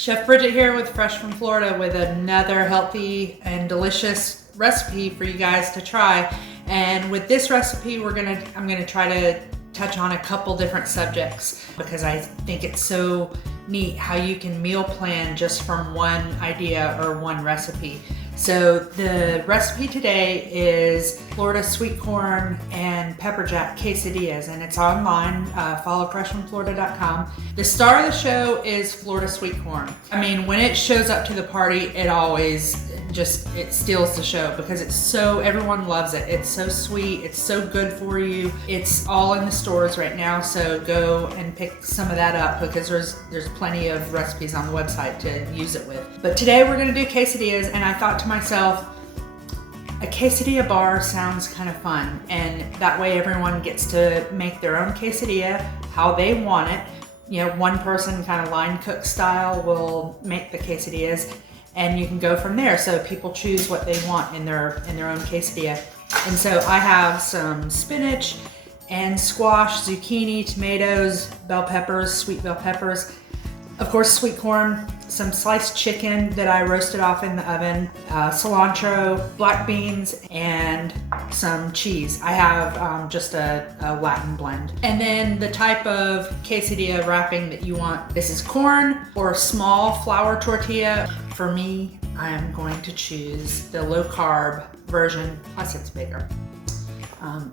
Chef Bridget here with Fresh from Florida with another healthy and delicious recipe for you guys to try. And with this recipe, I'm gonna try to touch on a couple different subjects because I think it's so neat how you can meal plan just from one idea or one recipe. So the recipe today is Florida sweet corn and pepper jack quesadillas, and it's online. Follow freshfromflorida.com. The star of the show is Florida sweet corn. I mean, when it shows up to the party, it steals the show because everyone loves it. It's so sweet, it's so good for you. It's all in the stores right now, so go and pick some of that up because there's plenty of recipes on the website to use it with. But today we're gonna do quesadillas, and I thought to myself, a quesadilla bar sounds kind of fun, and that way everyone gets to make their own quesadilla how they want it. You know, one person kind of line cook style will make the quesadillas, and you can go from there. So people choose what they want in their own quesadilla. And so I have some spinach and squash, zucchini, tomatoes, bell peppers, sweet bell peppers, of course sweet corn, some sliced chicken that I roasted off in the oven, cilantro, black beans, and some cheese. I have just a Latin blend. And then the type of quesadilla wrapping that you want. This is corn or small flour tortilla. For me, I am going to choose the low carb version, plus it's bigger.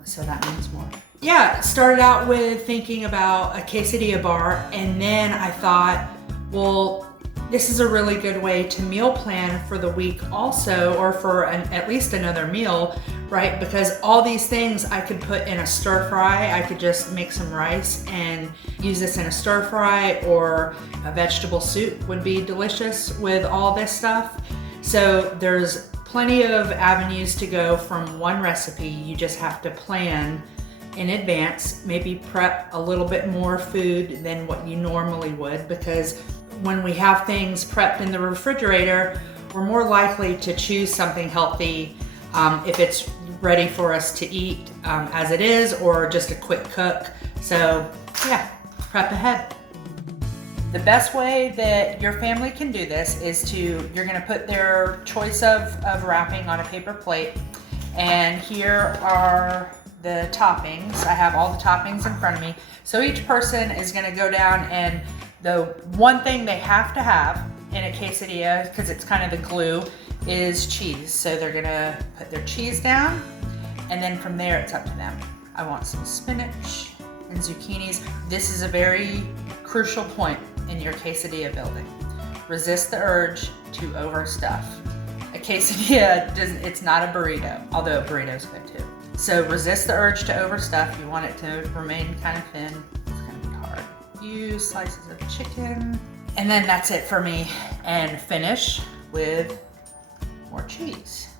So that means more. Yeah, started out with thinking about a quesadilla bar, and then I thought, well, this is a really good way to meal plan for the week also, or for at least another meal, right? Because all these things I could put in a stir fry. I could just make some rice and use this in a stir fry, or a vegetable soup would be delicious with all this stuff. So there's plenty of avenues to go from one recipe. You just have to plan in advance, maybe prep a little bit more food than what you normally would, because when we have things prepped in the refrigerator, we're more likely to choose something healthy if it's ready for us to eat as it is, or just a quick cook. So yeah, prep ahead. The best way that your family can do this is you're gonna put their choice of wrapping on a paper plate, and here are the toppings. I have all the toppings in front of me. So each person is gonna go down, and the one thing they have to have in a quesadilla, because it's kind of the glue, is cheese. So they're gonna put their cheese down, and then from there it's up to them. I want some spinach and zucchinis. This is a very crucial point in your quesadilla building. Resist the urge to overstuff. A quesadilla, it's not a burrito, although a burrito's good too. So resist the urge to overstuff. You want it to remain kind of thin. It's gonna be hard. Few slices of chicken, and then that's it for me. And finish with more cheese.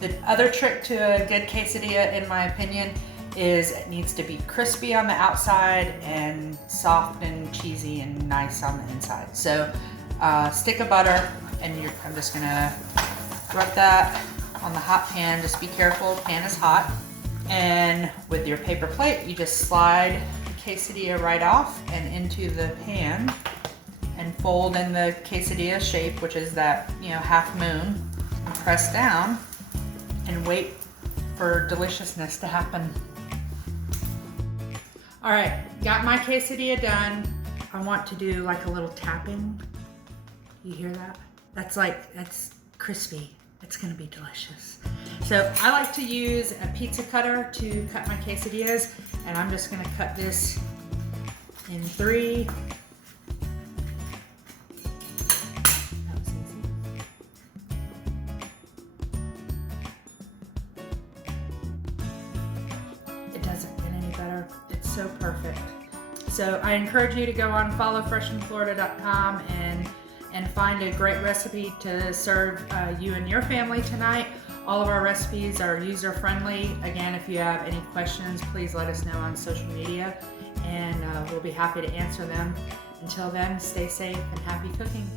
The other trick to a good quesadilla, in my opinion, is it needs to be crispy on the outside and soft and cheesy and nice on the inside. So stick of butter, and I'm just gonna rub that on the hot pan. Just be careful, the pan is hot. And with your paper plate, you just slide the quesadilla right off and into the pan and fold in the quesadilla shape, which is that, half moon, and press down and wait for deliciousness to happen. All right, got my quesadilla done. I want to do like a little tapping. You hear that? That's crispy. It's gonna be delicious. So I like to use a pizza cutter to cut my quesadillas, and I'm just gonna cut this in 3. That was easy. It doesn't get any better. It's so perfect. So I encourage you to go on followfreshfromflorida.com and find a great recipe to serve you and your family tonight. All of our recipes are user-friendly. Again, if you have any questions, please let us know on social media, and we'll be happy to answer them. Until then, stay safe and happy cooking.